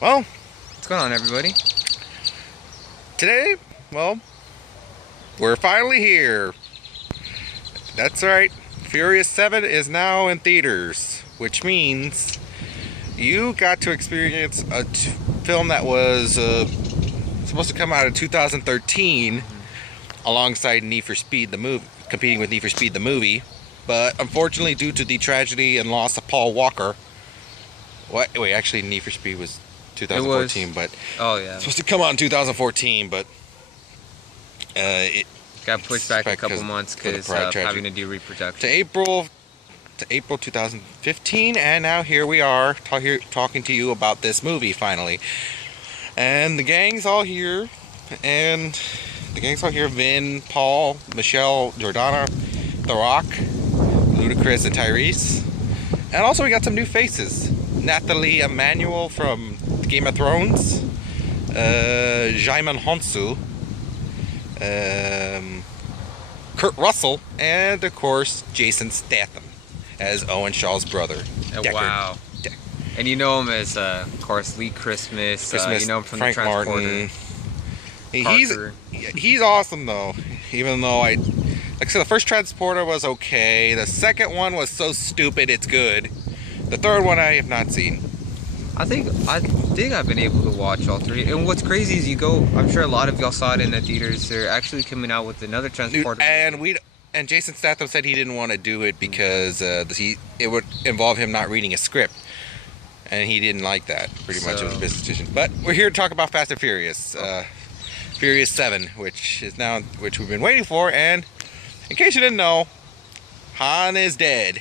Well, What's going on, everybody? today, well, we're finally here. That's right. Furious 7 is now in theaters, which means you got to experience a film that was supposed to come out in 2013 alongside Need for Speed the movie, competing with Need for Speed the movie. But unfortunately, due to the tragedy and loss of Paul Walker, wait, actually, Need for Speed was 2014, but Oh yeah, it's supposed to come out in 2014 but it got pushed back a back couple 'cause months for the because Pride of tragedy. having to do to reproduction. April 2015, and now here we are talking to you about this movie finally. And the gang's all here, Vin, Paul, Michelle, Jordana, The Rock, Ludacris, and Tyrese. And also we got some new faces. Nathalie, Emmanuel from Game of Thrones, Djimon Hounsou, Kurt Russell, and of course Jason Statham as Owen Shaw's brother. Deckard. Wow. And you know him as, of course, Lee Christmas. You know him from Frank the Transporter. Martin. Parker. He's awesome though. Even though like I said, the first Transporter was okay. The second one was so stupid it's good. The third one I have not seen. I think I've been able to watch all three. And what's crazy is you go. I'm sure a lot of y'all saw it in the theaters. They're actually coming out with another Transporter. And Jason Statham said he didn't want to do it because it would involve him not reading a script, and he didn't like that. Pretty much, it was a business decision. But we're here to talk about Fast and Furious, Furious 7, which we've been waiting for. And in case you didn't know, Han is dead.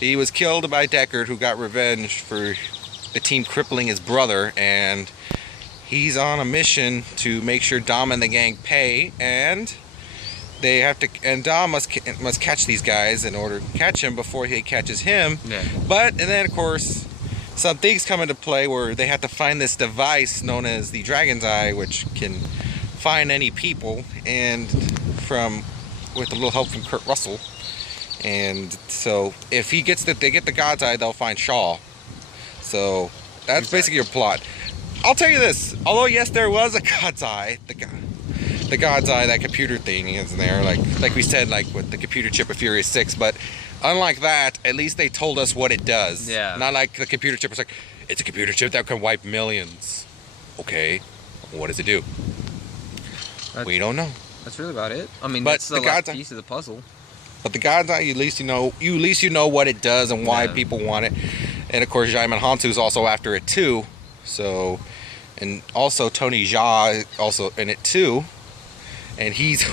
He was killed by Deckard, who got revenge for the team crippling his brother, and he's on a mission to make sure Dom and the gang pay, and they have to. And Dom must catch these guys in order to catch him before he catches him. Yeah. And then of course, some things come into play where they have to find this device known as the Dragon's Eye, which can find any people, and with a little help from Kurt Russell. And so if they get the God's Eye, they'll find Shaw. So that's basically your plot. I'll tell you this, although yes, there was a God's Eye, the God's Eye, that computer thing is in there, like we said, like with the computer chip of Furious 6, but unlike that, at least they told us what it does. Yeah. Not like the computer chip was like, it's a computer chip that can wipe millions. Okay, what does it do? We don't know. That's really about it. I mean, But that's the last piece of the puzzle. But the God's Eye, at least you know what it does and why people want it. And of course, Djimon Hounsou is also after it too. So, and also Tony Jaa also in it too. And he's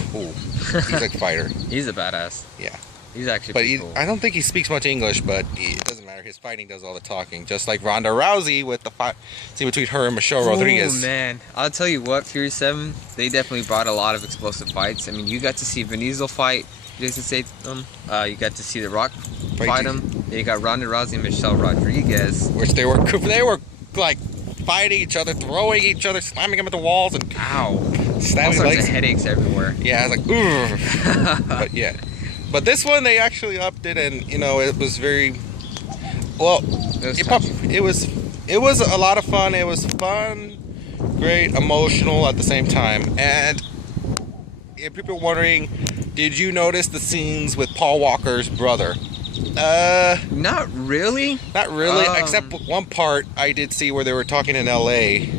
like a fighter. He's a badass. Yeah. He's actually cool. I don't think he speaks much English, but it doesn't matter. His fighting does all the talking. Just like Ronda Rousey with the fight scene between her and Michelle Rodriguez. Oh man, I'll tell you what, Furious 7, they definitely brought a lot of explosive fights. I mean, you got to see Vin Diesel fight Jason Statham. You got to see The Rock fight him. Then you got Ronda Rousey and Michelle Rodriguez, which they were like fighting each other, throwing each other, slamming them at the walls, and stabbing all sorts legs. of headaches everywhere. Yeah, I was like, ooh. But yeah. But this one they actually upped it, and it was very well. It was a lot of fun. It was fun, great, emotional at the same time. And if people are wondering, did you notice the scenes with Paul Walker's brother? Not really. Not really, except one part I did see where they were talking in L.A.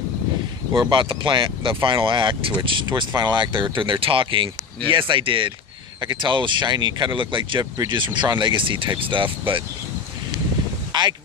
We're about the final act, towards the final act they're talking. Yeah. Yes, I did. I could tell it was shiny. It kind of looked like Jeff Bridges from Tron Legacy type stuff, but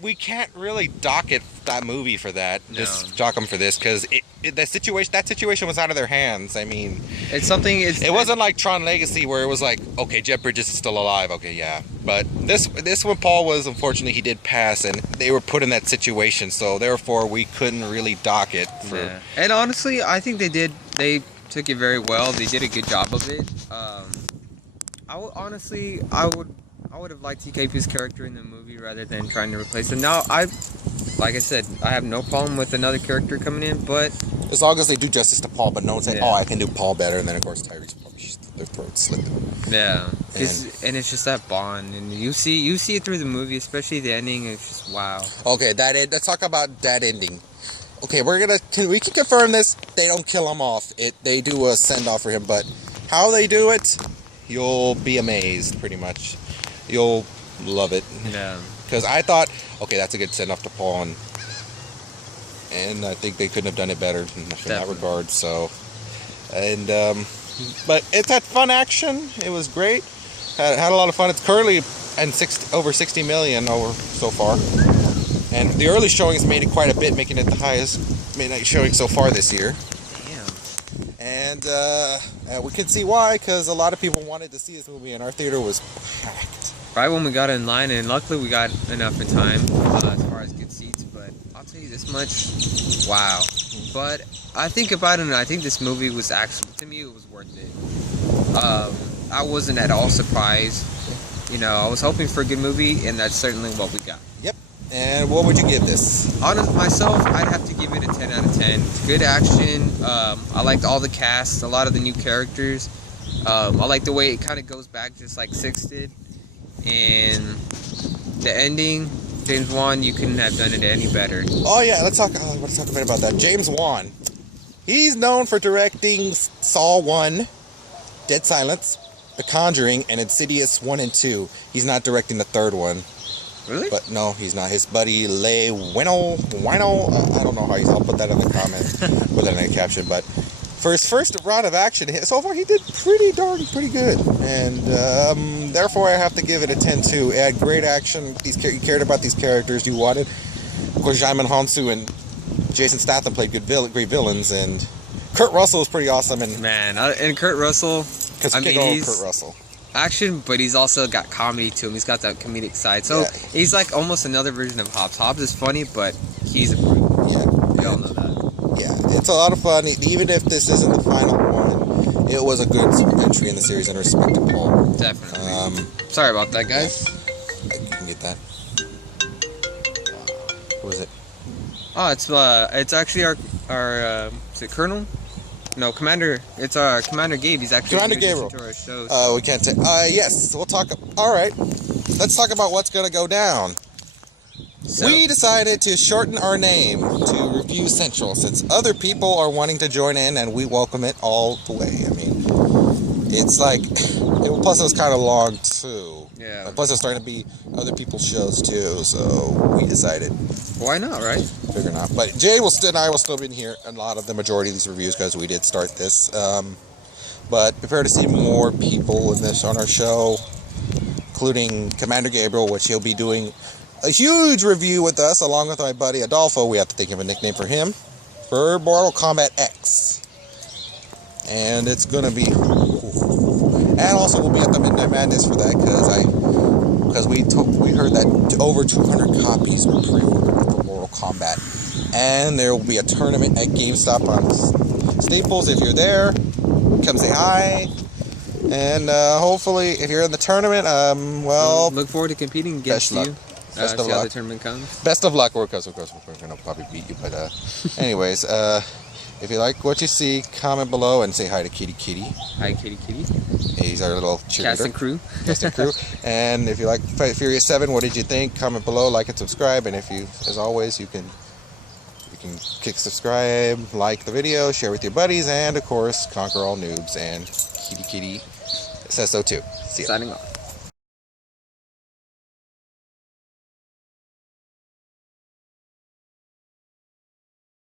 we can't really dock it that movie for that. No. Just dock them for this because that situation was out of their hands. I mean, it wasn't like Tron Legacy where it was like, okay, Jeff Bridges is still alive. Okay, yeah. But this one, Paul was, unfortunately, he did pass, and they were put in that situation, so therefore we couldn't really dock it for. Yeah. And honestly, I think they took it very well. They did a good job of it. I would have liked to keep his character in the movie rather than trying to replace him. Now, like I said, I have no problem with another character coming in, but As long as they do justice to Paul, but no one said, Yeah. "Oh, I can do Paul better." And then of course Tyrese probably their throat slit. Yeah, and it's just that bond, and you see it through the movie, especially the ending. It's just wow. Okay, let's talk about that ending. Okay, we can confirm this. They don't kill him off. They do a send off for him, but how they do it, you'll be amazed. Pretty much, you'll love it. Yeah. Because I thought, okay, that's a good send off to Paul, and I think they couldn't have done it better in that regard. So, and but it's had fun action. It was great. Had a lot of fun. It's currently over 60 million so far, and the early showings made it quite a bit, making it the highest midnight showing so far this year. Damn. And we can see why, because a lot of people wanted to see this movie, and our theater was packed. Right when we got in line, and luckily we got enough in time as far as good seats. But I'll tell you this much, wow. But I think about it, and I think this movie was actually, to me, it was worth it. I wasn't at all surprised. You know, I was hoping for a good movie, and that's certainly what we got. Yep. And what would you give this? Honest myself, I'd have to give it a 10 out of 10. It's good action. I liked all the cast, a lot of the new characters. I like the way it kind of goes back, just like 6 did. And the ending, James Wan, you couldn't have done it any better. Oh yeah, let's talk a bit about that. James Wan. He's known for directing Saw 1, Dead Silence, The Conjuring, and Insidious 1 and 2. He's not directing the third one. Really? But no, he's not. His buddy Wino, I don't know how I'll put that in the comments, put that in the caption. But for his first round of action, so far he did pretty good. And therefore I have to give it a 10 too. It had great action. You cared about these characters you wanted. Of course, Hounsou and Jason Statham played great villains, and Kurt Russell was pretty awesome. And man, and Kurt Russell, he's Kurt Russell. Action, but he's also got comedy to him. He's got that comedic side. So he's like almost another version of Hobbs. Hobbs is funny, but he's a brute. Yeah. We all know that. Yeah, it's a lot of fun. Even if this isn't the final one, it was a good entry in the series and respect to Paul. Definitely. Sorry about that, guys. Yeah. I can get that. What is it? Oh, it's actually our is it Colonel? No, Commander. It's our Commander Gabe. He's actually Commander Gabriel. To our show, so. We can't. Yes, we'll talk. All right, let's talk about what's gonna go down. So, we decided to shorten our name to Review Central since other people are wanting to join in, and we welcome it all the way. I mean, it's like, plus it was kind of long too. Yeah. Plus it's starting to be other people's shows too, so we decided. Why not, right? Figure not. But Jay and I will still be in here a lot of the majority of these reviews because we did start this. But prepare to see more people in this on our show, including Commander Gabriel, which he'll be doing a huge review with us, along with my buddy Adolfo. We have to think of a nickname for him, for Mortal Kombat X. And it's going to be... And also we'll be at the Midnight Madness for that, because we heard that over 200 copies were pre-ordered for Mortal Kombat. And there will be a tournament at GameStop on Staples. If you're there, come say hi. And hopefully, if you're in the tournament, look forward to competing against you. Best of see how luck. the tournament comes. Best of luck, because of course we're gonna probably beat you. But anyways, if you like what you see, comment below and say hi to Kitty Kitty. Hi, Kitty Kitty. He's our little cheerleader. Cast and crew. Cast and crew. And if you like Furious 7, what did you think? Comment below, like and subscribe. And if you, as always, you can click subscribe, like the video, share with your buddies, and of course, conquer all noobs. And Kitty Kitty says so too. See ya. Signing off.